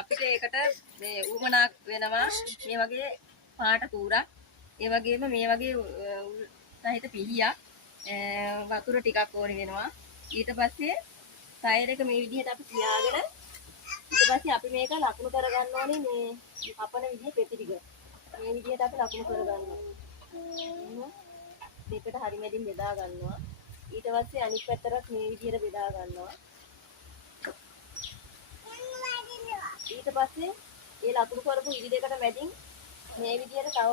අපිට ඒකට මේ උවමනා වෙනවා මේ වගේ පාට කූරක්. ඒ වගේම මේ වගේ සහිත පිහියක් වතුර ටිකක් ඕනේ වෙනවා. ඊට පස්සේ ටයර් එක මේ විදිහට අපි තියාගෙන ඊට පස්සේ අපි මේක ලකුණු කරගන්න ඕනේ මේ කපන විදිහ පෙති ටික. මේ විදිහට අපි ලකුණු කරගන්නවා. දෙකට හරි මැදින් බෙදා ගන්නවා. ඊට පස්සේ අනිත් පැත්තට මේ විදිහට බෙදා ගන්නවා. ඊට පස්සේ මේ ලකුණු කරපු ඉරි දෙකට මැදින් මේ විදිහට තව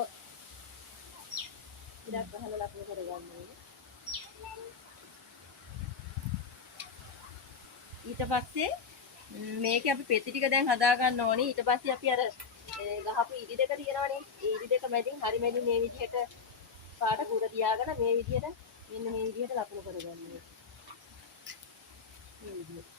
ඉරක් ගහලා ලකුණු කරගන්න ඕනේ. ඊට පස්සේ මේකේ අපි පෙති ටික දැන් හදා ගන්න ඕනේ. ඊට පස්සේ අපි අර ගහපු ඉරි දෙක තියෙනවනේ. ඒ ඉරි දෙක මැදින් හරි මැදින් මේ විදිහට පාට කුර තියාගෙන මේ විදිහට මෙන්න මේ විදිහට ලකුණු කරගන්න ඕනේ. මේ විදිහට.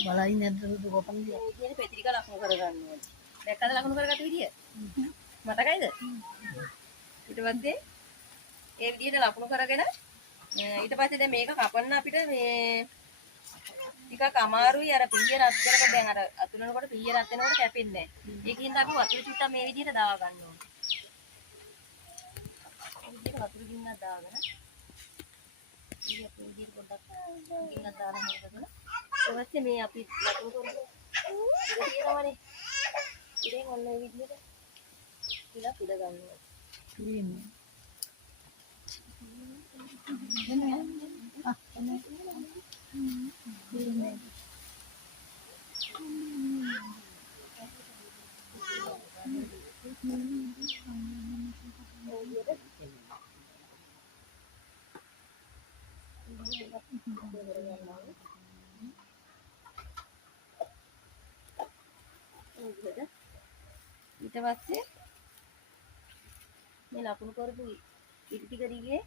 බලයි නැද්ද දුකපන් දිය. මේ විදිහට පෙති ටික ලකුණු කරගන්න ඕනේ. දැක්කද ලකුණු කරගත්ත විදිය? මතකයිද? ඊට පස්සේ ඒ විදිහට ලකුණු කරගෙන ඊට පස්සේ දැන් මේක කපන්න අපිට මේ ටිකක් අමාරුයි අර පිහිය රත් කරනකොට දැන් අර අතුලනකොට පිහිය රත් වෙනකොට කැපෙන්නේ නැහැ. ඒකින්ද අපි වතුර චුට්ටක් මේ විදිහට දාව ගන්න ඕනේ. මේ විදිහට වතුර ගින්නක් දාගෙන ඊට විදිහට පොඩ්ඩක් ගින්නක් දාලා හොදගෙන ඊට පස්සේ මේ අපි ලකුණු කරමු. ඉතින් කියනවනේ. ඉතින් ඔන්න මේ විදිහට ටිකක් ඉඳ ගන්න ඕනේ. ඊට පස්සේ මේ ලකුණු කරපු ඉරි ටික දිගේ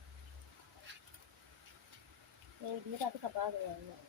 මේ විදිහට අපි කපා ගන්නවා.